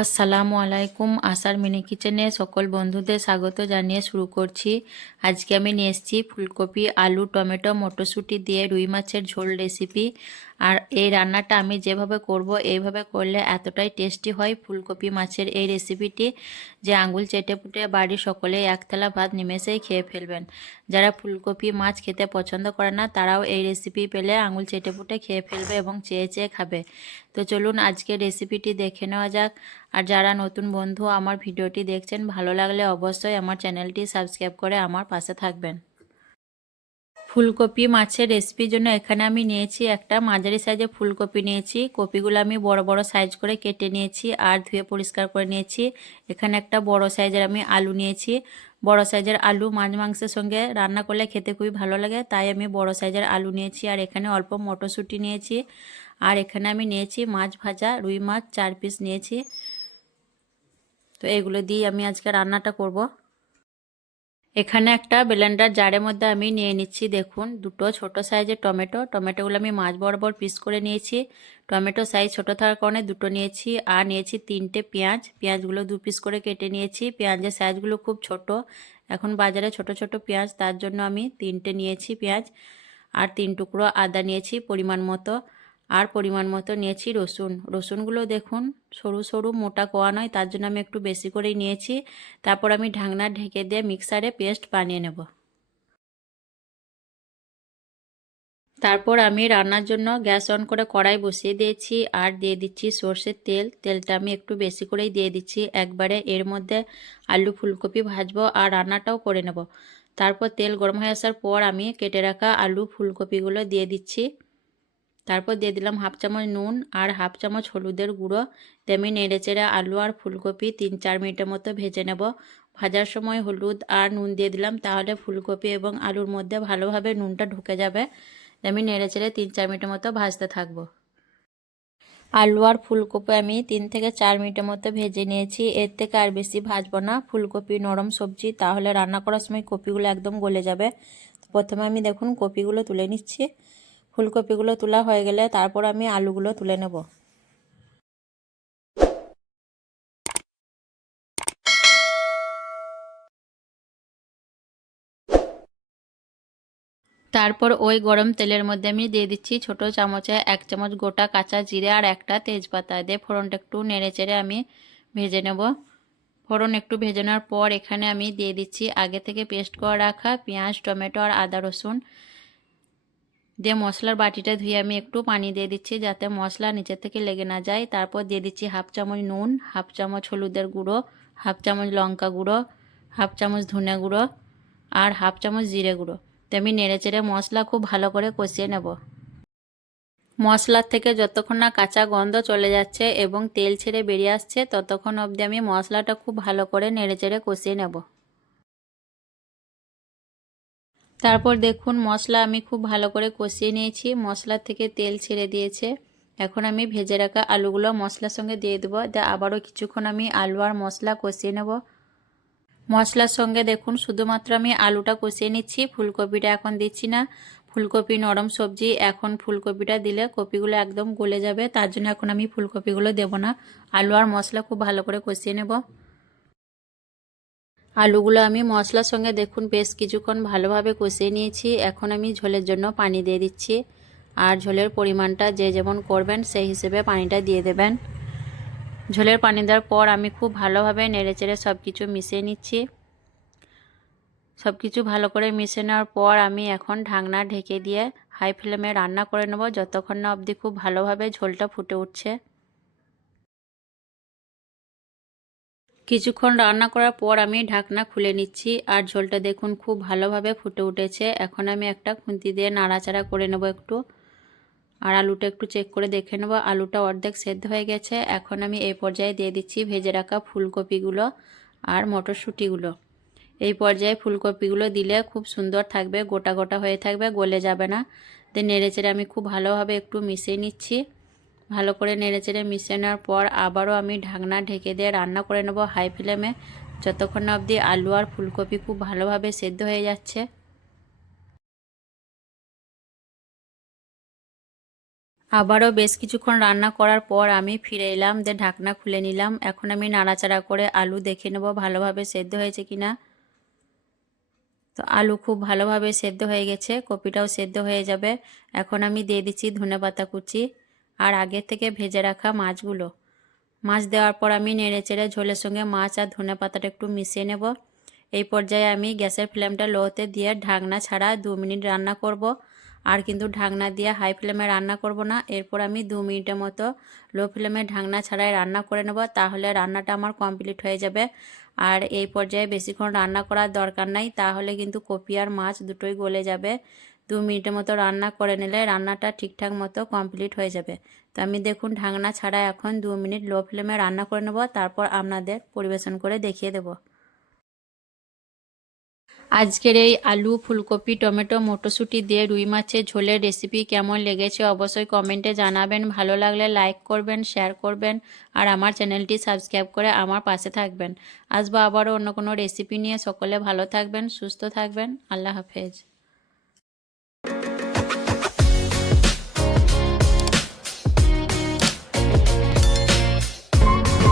আসসালামু আলাইকুম। আশার মিনি কিচেনে সকল বন্ধুদের স্বাগত জানিয়ে শুরু করছি। আজকে আমি নিয়ে এসেছি ফুলকপি, আলু, টমেটো, মটরশুঁটি দিয়ে রুই মাছের ঝোল রেসিপি। আর এই রান্নাটা আমি যেভাবে করব এইভাবে করলে এতটাই টেস্টি হয় ফুলকপি মাছের এই রেসিপিটি যে আঙুল চেটে পুটে বাড়ির সকলেই এক থালা ভাত নিমেষেই খেয়ে ফেলবেন। যারা ফুলকপি মাছ খেতে পছন্দ করে না তারাও এই রেসিপি পেলে আঙুল চেটে পুটে খেয়ে ফেলবে এবং চেয়ে চেয়ে খাবে। তো চলুন আজকে রেসিপিটি দেখে নেওয়া যাক। আর যারা নতুন বন্ধু আমার ভিডিওটি দেখছেন, ভালো লাগলে অবশ্যই আমার চ্যানেলটি সাবস্ক্রাইব করে আমার পাশে থাকবেন। ফুলকপি মাছের রেসিপির জন্য এখানে আমি নিয়েছি একটা মাঝারি সাইজের ফুলকপি নিয়েছি। কপিগুলো আমি বড় বড় সাইজ করে কেটে নিয়েছি আর ধুয়ে পরিষ্কার করে নিয়েছি। এখানে একটা বড় সাইজের আমি আলু নিয়েছি। বড় সাইজের আলু মাছ মাংসের সঙ্গে রান্না করলে খেতে খুবই ভালো লাগে, তাই আমি বড় সাইজের আলু নিয়েছি। আর এখানে অল্প মটরশুঁটি নিয়েছি। আর এখানে আমি নিয়েছি মাছ ভাজা রুই মাছ 4 পিস নিয়েছি। তো এগুলো দিয়ে আমি আজকে রান্নাটা করব। এখানে একটা ব্লেন্ডার জারের মধ্যে আমি নিয়ে নিচ্ছি, দেখুন দুটো ছোট সাইজের টমেটোগুলো আমি মাছ বরাবর পিস করে নিয়েছি। টমেটো সাইজ ছোট থাকার কারণে দুটো নিয়েছি। আর নিয়েছি 3টে পেঁয়াজগুলো 2 পিস করে কেটে নিয়েছি। পেঁয়াজের সাইজগুলো খুব ছোট, এখন বাজারে ছোট ছোট পেঁয়াজ, তার জন্য আমি 3টে নিয়েছি পেঁয়াজ। আর 3 টুকরো আদা নিয়েছি পরিমাণ মতো। আর পরিমাণ মতো নিয়েছি রসুনগুলো দেখুন সরু সরু, মোটা কোয়া নয়, তার জন্য আমি একটু বেশি করেই নিয়েছি। তারপর আমি ঢাকনা ঢেকে দিয়ে মিক্সারে পেস্ট বানিয়ে নেব। তারপর আমি রান্নার জন্য গ্যাস অন করে কড়াই বসিয়ে দিয়েছি আর দিয়ে দিচ্ছি সর্ষের তেলটা আমি একটু বেশি করেই দিয়ে দিচ্ছি। একবারে এর মধ্যে আলু ফুলকপি ভাজবো আর রান্নাটাও করে নেব। তারপর তেল গরম হয়ে আসার পর আমি কেটে রাখা আলু ফুলকপিগুলো দিয়ে দিচ্ছি। তারপর দিয়ে দিলাম হাফ চামচ নুন আর হাফ চামচ হলুদের গুঁড়ো। তেমনি নেড়ে চেড়ে আলু আর ফুলকপি 3-4 মিনিটের মতো ভেজে নেব। ভাজার সময় হলুদ আর নুন দিয়ে দিলাম, তাহলে ফুলকপি এবং আলুর মধ্যে ভালোভাবে নুনটা ঢুকে যাবে। আমি নেড়ে চেড়ে 3-4 মিনিটের মতো ভাজতে থাকবো। আলু আর ফুলকপি আমি 3 থেকে 4 মিনিটের মতো ভেজে নিয়েছি। এর থেকে আর বেশি ভাজবো না, ফুলকপি নরম সবজি, তাহলে রান্না করার সময় কপিগুলো একদম গলে যাবে। প্রথমে আমি দেখুন কপিগুলো তুলে নিচ্ছি। ফুলকপিগুলো তোলা হয়ে গেলে তারপর আমি আলুগুলো তুলে নেব। তারপর ওই গরম তেলের মধ্যে আমি দিয়ে দিচ্ছি ছোট চামচে 1 চামচ গোটা কাঁচা জিরে আর একটা তেজপাতা দিয়ে ফোড়নটা একটু নেড়ে চেড়ে আমি ভেজে নেব। ফোড়ন একটু ভেজে নেওয়ার পর এখানে আমি দিয়ে দিচ্ছি আগে থেকে পেস্ট করে রাখা পেঁয়াজ, টমেটো আর আদা রসুন দিয়ে মশলার বাটিটা ধুয়ে আমি একটু পানি দিয়ে দিচ্ছি যাতে মশলা নিচে থেকে লেগে না যায়। তারপর দিয়ে দিচ্ছি হাফ চামচ নুন, হাফ চামচ হলুদের গুঁড়ো, হাফ চামচ লঙ্কা গুঁড়ো, হাফ চামচ ধনে গুঁড়ো আর হাফ চামচ জিরে গুঁড়ো। তো আমি নেড়ে চেড়ে মশলা খুব ভালো করে কষিয়ে নেব। মশলার থেকে যতক্ষণ না কাঁচা গন্ধ চলে যাচ্ছে এবং তেল ছেড়ে বেরিয়ে আসছে ততক্ষণ অবধি আমি মশলাটা খুব ভালো করে নেড়ে চেড়ে কষিয়ে নেব। তারপর দেখুন মশলা আমি খুব ভালো করে কষিয়ে নিয়েছি, মশলা থেকে তেল ছেড়ে দিয়েছে। এখন আমি ভেজে রাখা আলুগুলো মশলার সঙ্গে দিয়ে দেবো। আবারও কিছুক্ষণ আমি আলু আর মশলা কষিয়ে নেব। মশলার সঙ্গে দেখুন শুধুমাত্র আমি আলুটা কষিয়ে নিচ্ছি, ফুলকপিটা এখন দিচ্ছি না। ফুলকপি নরম সবজি, এখন ফুলকপিটা দিলে কপিগুলো একদম গলে যাবে, তার জন্য এখন আমি ফুলকপিগুলো দেব না। আলু আর মশলা খুব ভালো করে কষিয়ে নেব। আলুগুলো আমি মশলার সঙ্গে দেখুন বেশ কিছুক্ষণ ভালোভাবে কষিয়ে নিয়েছি। এখন আমি ঝোলের জন্য পানি দিয়ে দিচ্ছি। আর ঝোলের পরিমাণটা যে যেমন করবেন সেই হিসেবে পানিটা দিয়ে দেবেন। ঝোলের পানি দেওয়ার পর আমি খুব ভালোভাবে নেড়েচেড়ে সব কিছু মিশিয়ে নিচ্ছি। সব কিছু ভালো করে মিশিয়ে নেওয়ার পর আমি এখন ঢাকনা ঢেকে দিয়ে হাই ফ্লেমে রান্না করে নেব যতক্ষণ না অবধি খুব ভালোভাবে ঝোলটা ফুটে উঠছে। কিছুক্ষণ রান্না করার পর আমি ঢাকনা খুলে নিচ্ছি আর ঝোলটা দেখুন খুব ভালোভাবে ফুটে উঠেছে। এখন আমি একটা খুন্তি দিয়ে নাড়াচাড়া করে নেব একটু। আর আলুটা একটু চেক করে দেখে নেব, আলুটা অর্ধেক সেদ্ধ হয়ে গেছে। এখন আমি এই পর্যায়ে দিয়ে দিচ্ছি ভেজে রাখা ফুলকপিগুলো আর মটরশুঁটিগুলো। এই পর্যায়ে ফুলকপিগুলো দিলে খুব সুন্দর থাকবে, গোটা গোটা হয়ে থাকবে, গলে যাবে না। দিয়ে নেড়েচেড়ে আমি খুব ভালোভাবে একটু মিশিয়ে নিচ্ছি। ভালো করে নেড়েচেড়ে মিশিয়ে নেওয়ার পর আবারও আমি ঢাকনা ঢেকে দিয়ে রান্না করে নেব হাই ফ্লেমে যতক্ষণ না অবধি আলু আর ফুলকপি খুব ভালোভাবে সেদ্ধ হয়ে যাচ্ছে। আবারও বেশ কিছুক্ষণ রান্না করার পর আমি ফিরে এলাম, দিয়ে ঢাকনা খুলে নিলাম। এখন আমি নাড়াচাড়া করে আলু দেখে নেব ভালোভাবে সেদ্ধ হয়েছে কিনা। তো আলু খুব ভালোভাবে সেদ্ধ হয়ে গেছে, কপিটাও সেদ্ধ হয়ে যাবে। এখন আমি দিয়ে দিচ্ছি ধনেপাতা কুচি আর আগে থেকে ভেজে রাখা মাছগুলো। মাছ দেওয়ার পর আমি নেড়েচেড়ে ঝোলের সঙ্গে মাছ আর ধনেপাতাটা একটু মিশিয়ে নেব। এই পর্যায়ে আমি গ্যাসের ফ্লেমটা লোতে দিয়ে ঢাকনা ছাড়া 2 মিনিট রান্না করব। আর কিন্তু ঢাকনা দিয়ে হাই ফ্লেমে রান্না করব না। এরপর আমি 2 মিনিটের মতো লো ফ্লেমে ঢাকনা ছাড়াই রান্না করে নেব, তাহলে রান্নাটা আমার কমপ্লিট হয়ে যাবে। আর এই পর্যায়ে বেশিক্ষণ রান্না করার দরকার নাই, তাহলে কিন্তু কপি আর মাছ দুটোই গলে যাবে। 2 মিনিটের মতো রান্না করে নিলে রান্নাটা ঠিকঠাক মতো কমপ্লিট হয়ে যাবে। তো আমি দেখুন ঢাকনা ছাড়া এখন 2 মিনিট লো ফ্লেমে রান্না করে নেব, তারপর আপনাদের পরিবেশন করে দেখিয়ে দেব। আজকের এই আলু, ফুলকপি, টমেটো, মটরশুঁটি দিয়ে রুই মাছের ঝোলের রেসিপি কেমন লেগেছে অবশ্যই কমেন্টে জানাবেন। ভালো লাগলে লাইক করবেন, শেয়ার করবেন আর আমার চ্যানেলটি সাবস্ক্রাইব করে আমার পাশে থাকবেন। আসবো আবারও অন্য কোনো রেসিপি নিয়ে। সকলে ভালো থাকবেন, সুস্থ থাকবেন। আল্লাহ হাফেজ।